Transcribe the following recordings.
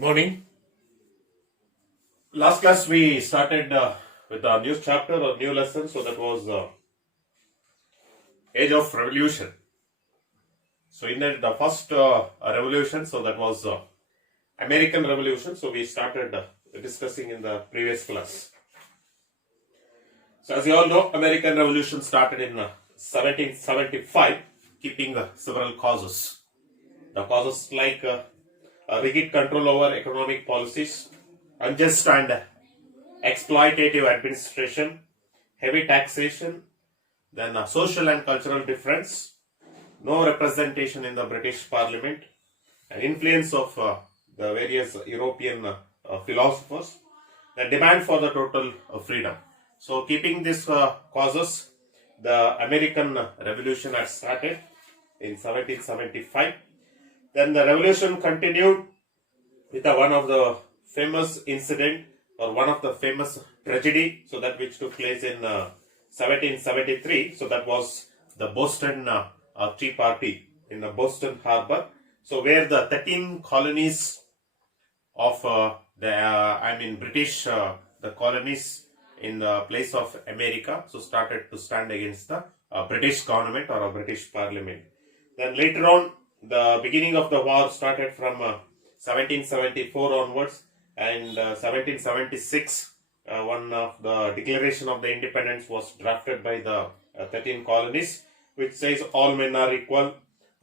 Morning. Last class we started with a new chapter or new lesson, so that was Age of Revolution. So in that the first revolution, so that was American Revolution. So we started discussing in the previous class. So as you all know, American Revolution started in 1775, keeping several causes. The causes like rigid control over economic policies, unjust and exploitative administration, heavy taxation, then social and cultural difference, no representation in the British Parliament, and influence of the various European philosophers, the demand for the total freedom. So keeping these causes, the American Revolution had started in 1775. Then the revolution continued with one of the famous incident or one of the famous tragedy, so that which took place in 1773. So that was the Boston Tea Party in the Boston Harbor. So where the 13 colonies of British, the colonies in the place of America, so started to stand against the British government or a British Parliament. Then later on, the beginning of the war started from 1774 onwards, and 1776, one of the Declaration of the Independence was drafted by the 13 colonies, which says all men are equal,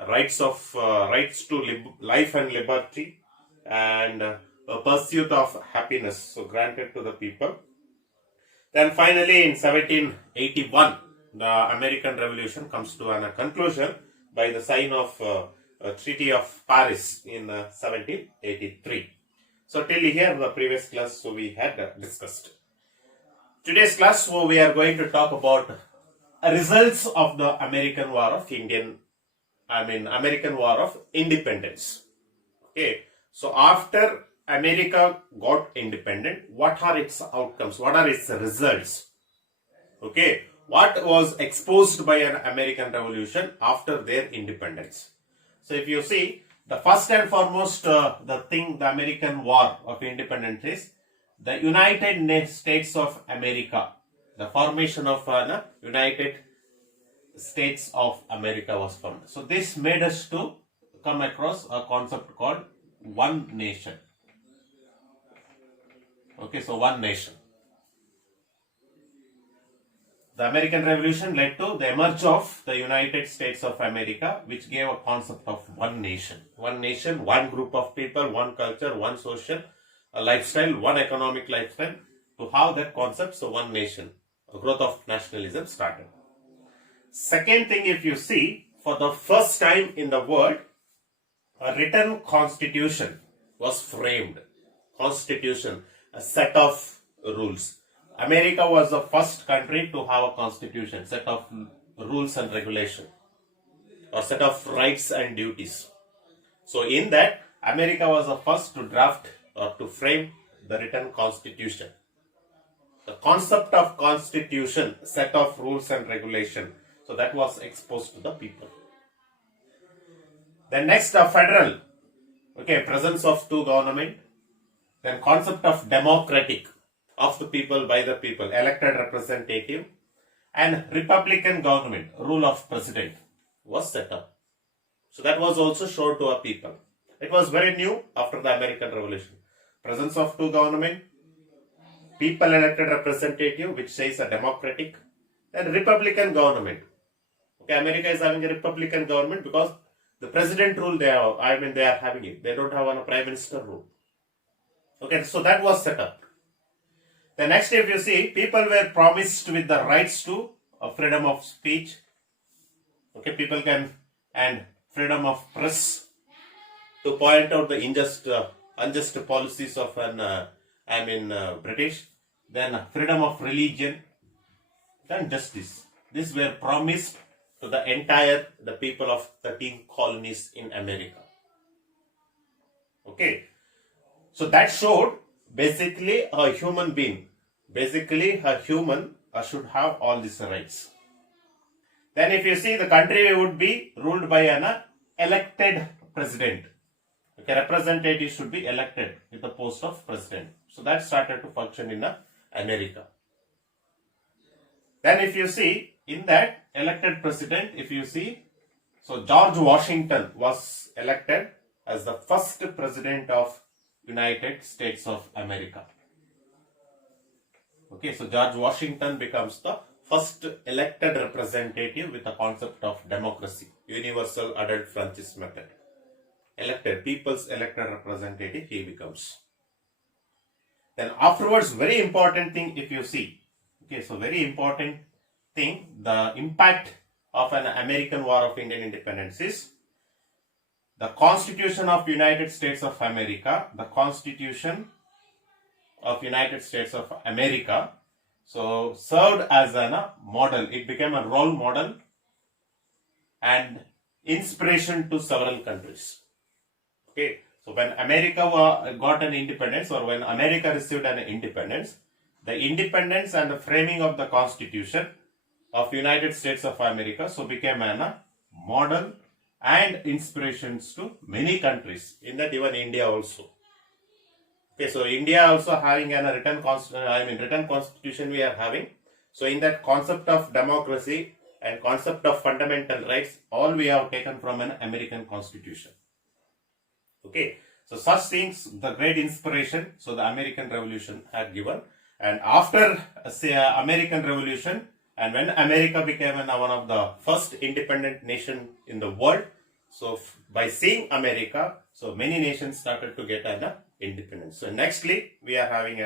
rights to life and liberty, and a pursuit of happiness, so granted to the people. Then finally in 1781, the American Revolution comes to a conclusion by the sign of Treaty of Paris in 1783. So till here the previous class we had discussed. Today's class we are going to talk about results of the American War of Independence. Okay, so after America got independent, what are its outcomes? What are its results? Okay, what was exposed by an American Revolution after their independence? So if you see, the first and foremost the American War of Independence is the United States of America. The formation of United States of America was formed. So this made us to come across a concept called one nation. Okay, so one nation. The American Revolution led to the emerge of the United States of America, which gave a concept of one nation. One nation, one group of people, one culture, one social lifestyle, one economic lifestyle. To have that concept, so one nation, a growth of nationalism started. Second thing, if you see, for the first time in the world, a written constitution was framed. Constitution, a set of rules. America was the first country to have a constitution, set of rules and regulation, or set of rights and duties. So in that, America was the first to draft or to frame the written constitution. The concept of constitution, set of rules and regulation, so that was exposed to the people. Then next, federal, presence of two government. Then concept of democratic, of the people, by the people, elected representative, and republican government, rule of president, was set up. So that was also shown to our people. It was very new after the American Revolution. Presence of two government, people elected representative, which says a democratic, and republican government. Okay, America is having a republican government because the president rule they are having it. They don't have a prime minister rule. Okay, so that was set up. The next, if you see, people were promised with the rights to freedom of speech. Okay, people can, and freedom of press, to point out the unjust policies of British. Then freedom of religion, then justice. These were promised to the people of 13 colonies in America. Okay, so that showed basically a human being. Basically, a human should have all these rights. Then if you see, the country would be ruled by an elected president. Okay, representative should be elected with the post of president. So that started to function in America. Then if you see, in that elected president, if you see, so George Washington was elected as the first president of United States of America. Okay, so George Washington becomes the first elected representative with the concept of democracy, universal adult franchise method. Elected, people's elected representative he becomes. Then afterwards, very important thing if you see, okay, so very important thing, the impact of an American War of Indian Independence is the Constitution of United States of America, the Constitution of United States of America, so served as a model. It became a role model and inspiration to several countries. Okay, so when America got an independence, or when America received an independence, the independence and the framing of the Constitution of United States of America so became a model and inspirations to many countries, in that even India also. Okay, so India also having a written constitution we are having. So in that concept of democracy and concept of fundamental rights, all we have taken from an American constitution. Okay, so such things, the great inspiration, so the American Revolution had given. And after American Revolution, and when America became one of the first independent nation in the world, so by seeing America, so many nations started to get an independence. So nextly, we are having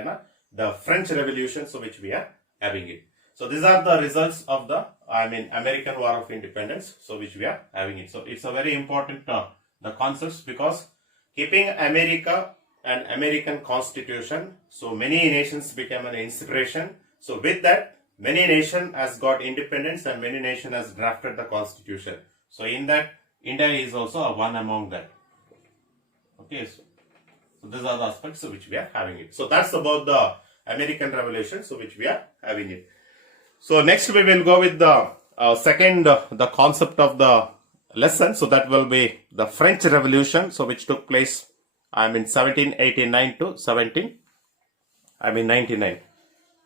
the French Revolution, so which we are having it. So these are the results of the American War of Independence, so which we are having it. So it's a very important the concepts, because keeping America and American Constitution, so many nations became an inspiration. So with that, many nation has got independence and many nation has drafted the Constitution. So in that, India is also one among that. Okay, so these are the aspects which we are having it. So that's about the American Revolution, so which we are having it. So next we will go with the second, the concept of the lesson. So that will be the French Revolution, so which took place 1789 to 1799.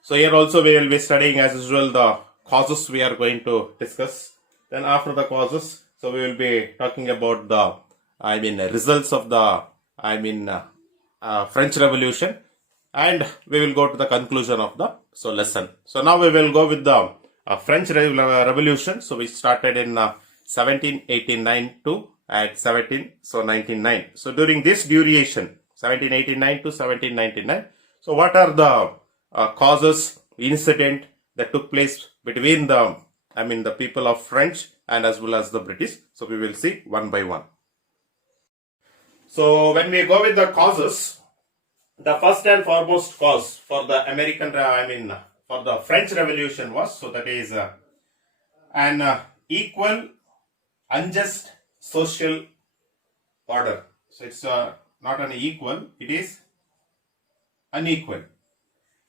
So here also we will be studying as usual the causes we are going to discuss. Then after the causes, so we will be talking about the results of the French Revolution, and we will go to the conclusion of the lesson. So now we will go with the French Revolution. So we started in 1789 to 1909. So during this duration, 1789 to 1799. So what are the causes, incident that took place between the the people of French and as well as the British? So we will see one by one. So when we go with the causes, the first and foremost cause for the for the French Revolution was, so that is an equal, unjust social order. So it's not an equal, it is unequal.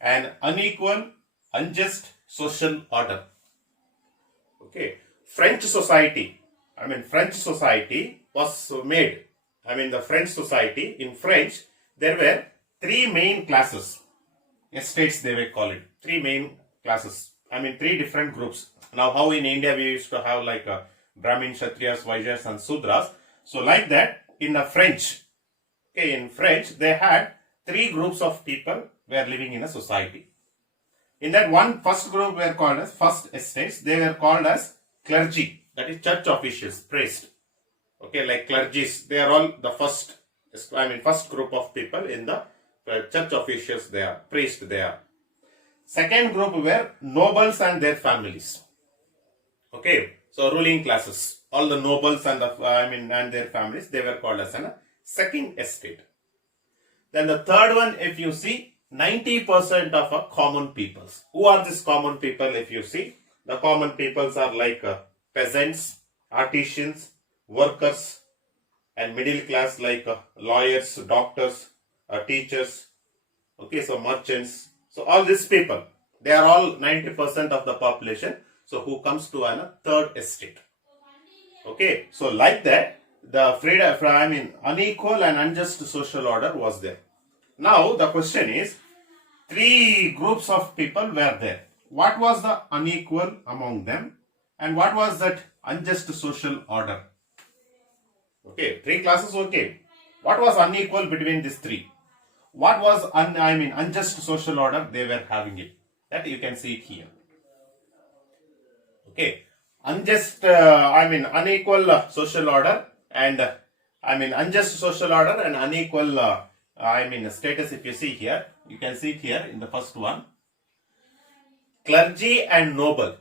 An unequal, unjust social order. Okay, French society was made. The French society, in French, there were three main classes. Estates they will call it. Three main classes. Three different groups. Now how in India we used to have like Brahmin, Kshatriyas, Vaishyas and Sudras. So like that in the French. Okay, in French they had three groups of people were living in a society. In that one first group were called as first estates. They were called as clergy. That is church officials, priest. Okay, like clergies, they are all the first group of people in the church officials they are, priests they are. Second group were nobles and their families. Okay, so ruling classes, all the nobles and and their families, they were called as a second estate. Then the third one, if you see, 90% of common peoples. Who are these common people? If you see, the common peoples are like peasants, artisans, workers, and middle class like lawyers, doctors, teachers, okay, so merchants. So all these people, they are all 90% of the population. So who comes to a third estate. Okay, so like that, unequal and unjust social order was there. Now the question is, three groups of people were there. What was the unequal among them, and what was that unjust social order? Okay, three classes. Okay, what was unequal between these three? What was unjust social order they were having it? That you can see it here. Okay, unequal social order and unjust social order and unequal status. If you see here, you can see it here in the first one. Clergy and noble,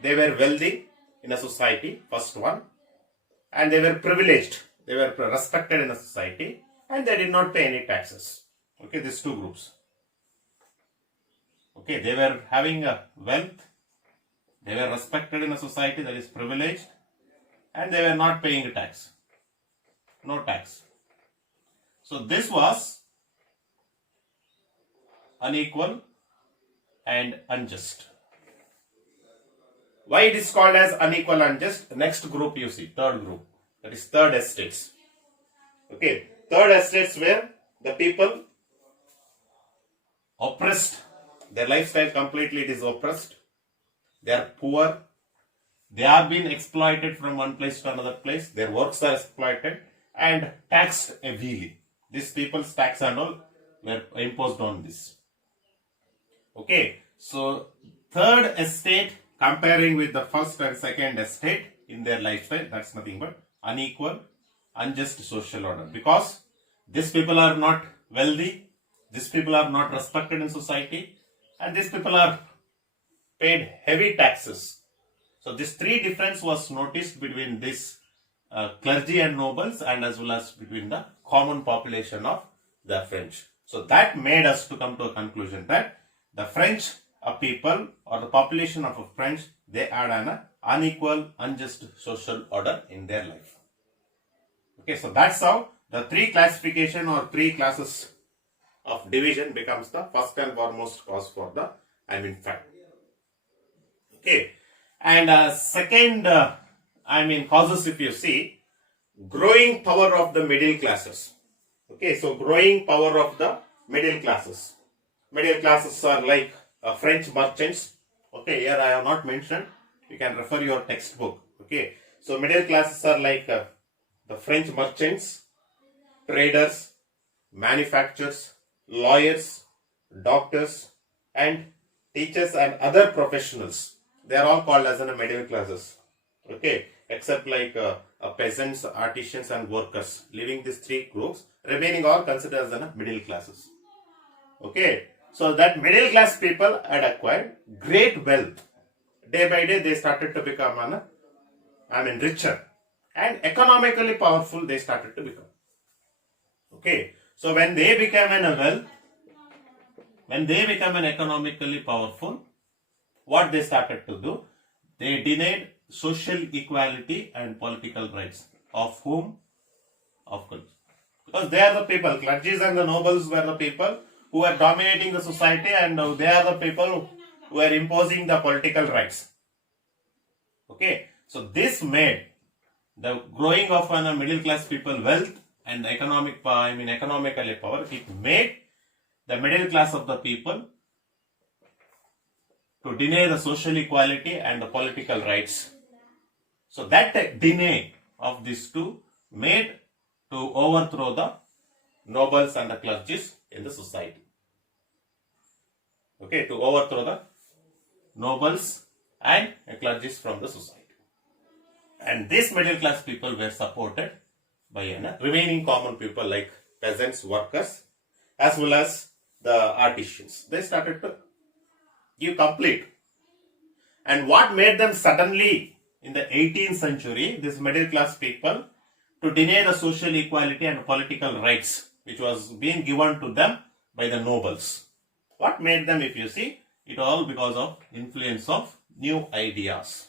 they were wealthy in a society, first one, and they were privileged, they were respected in a society, and they did not pay any taxes. Okay, these two groups. Okay, they were having wealth, they were respected in a society, that is privileged, and they were not paying a tax. No tax. So this was unequal and unjust. Why it is called as unequal and unjust? Next group you see, third group, that is third estates. Okay, third estates where the people oppressed, their lifestyle completely it is oppressed, they are poor, they are being exploited from one place to another place, their works are exploited and taxed heavily. These people's tax and all were imposed on this. Okay, so third estate comparing with the first and second estate in their lifestyle, that's nothing but unequal, unjust social order. Because these people are not wealthy, these people are not respected in society, and these people are paid heavy taxes. So this three difference was noticed between this clergy and nobles and as well as between the common population of the French. So that made us to come to a conclusion that the French people or the population of a French, they had an unequal, unjust social order in their life. Okay, so that's how the three classification or three classes of division becomes the first and foremost cause for the fact. Okay, and second causes, if you see, growing power of the middle classes. Okay, so growing power of the middle classes. Middle classes are like French merchants. Okay, here I have not mentioned. You can refer your textbook. Okay, so middle classes are like the French merchants, traders, manufacturers, lawyers, doctors, and teachers and other professionals. They are all called as in middle classes. Okay, except like peasants, artisans, and workers. Leaving these three groups, remaining all considered as in middle classes. Okay, so that middle class people had acquired great wealth. Day by day, they started to become richer, and economically powerful. They started to become. Okay, so when they became economically powerful, what they started to do, they denied social equality and political rights. Of whom? Of course, because they are the people. Clergies and the nobles were the people who are dominating the society, and they are the people who are imposing the political rights. Okay, so this made the growing of middle class people wealth and economically power. It made the middle class of the people to deny the social equality and the political rights. So that deny of these two made to overthrow the nobles and the clergies in the society. Okay, to overthrow the nobles and the clergies from the society. And these middle class people were supported by remaining common people like peasants, workers, as well as the artisans. They started to give complete. And what made them suddenly in the 18th century, this middle class people, to deny the social equality and political rights which was being given to them by the nobles? What made them, if you see, it all because of influence of new ideas.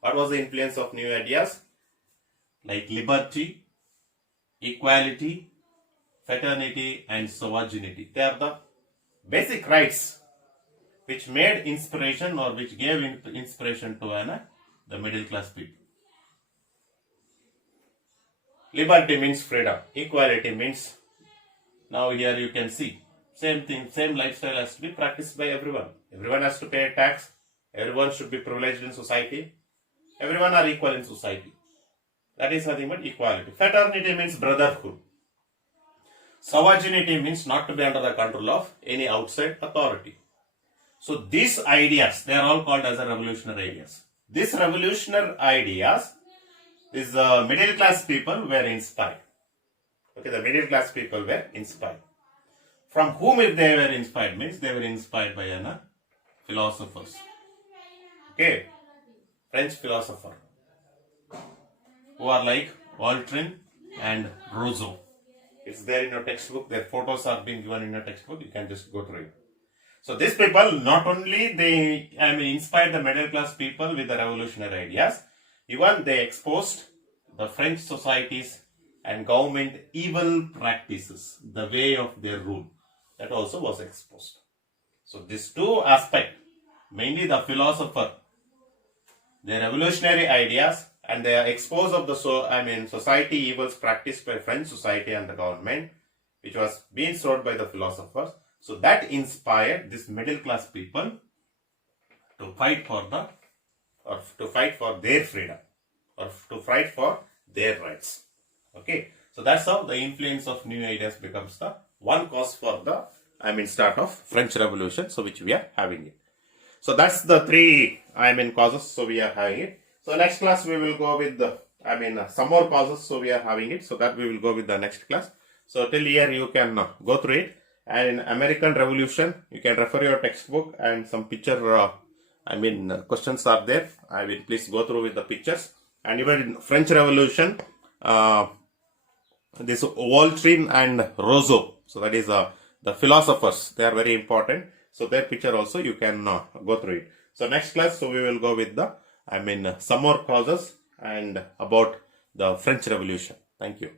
What was the influence of new ideas? Like liberty, equality, fraternity, and sovereignty. They are the basic rights which made inspiration or which gave inspiration to the middle class people. Liberty means freedom. Equality means, now here you can see, same thing, same lifestyle has to be practiced by everyone. Everyone has to pay a tax. Everyone should be privileged in society. Everyone are equal in society. That is nothing but equality. Fraternity means brotherhood. Sovereignty means not to be under the control of any outside authority. So these ideas, they are all called as a revolutionary ideas. These revolutionary ideas is the middle class people were inspired. Okay, the middle class people were inspired. From whom if they were inspired means they were inspired by philosophers. Okay, French philosopher who are like Voltaire and Rousseau. It's there in your textbook. Their photos are being given in your textbook. You can just go through it. So these people, not only they inspired the middle class people with the revolutionary ideas, even they exposed the French societies and government evil practices, the way of their rule. That also was exposed. So these two aspects, mainly the philosopher, their revolutionary ideas, and their expose of the society evils practiced by French society and the government, which was being sold by the philosophers. So that inspired this middle class people to fight for their freedom, or to fight for their rights. Okay, so that's how the influence of new ideas becomes the one cause for the start of French Revolution. So which we are having it. So that's the three causes. So we are having it. So next class we will go with the some more causes. So we are having it. So that we will go with the next class. So till here you can go through it. And in American Revolution, you can refer your textbook and some picture, questions are there. Please go through with the pictures. And even in French Revolution, this Voltaire and Rousseau, so that is the philosophers, they are very important. So their picture also you can go through it. So next class, so we will go with the, some more causes and about the French Revolution. Thank you.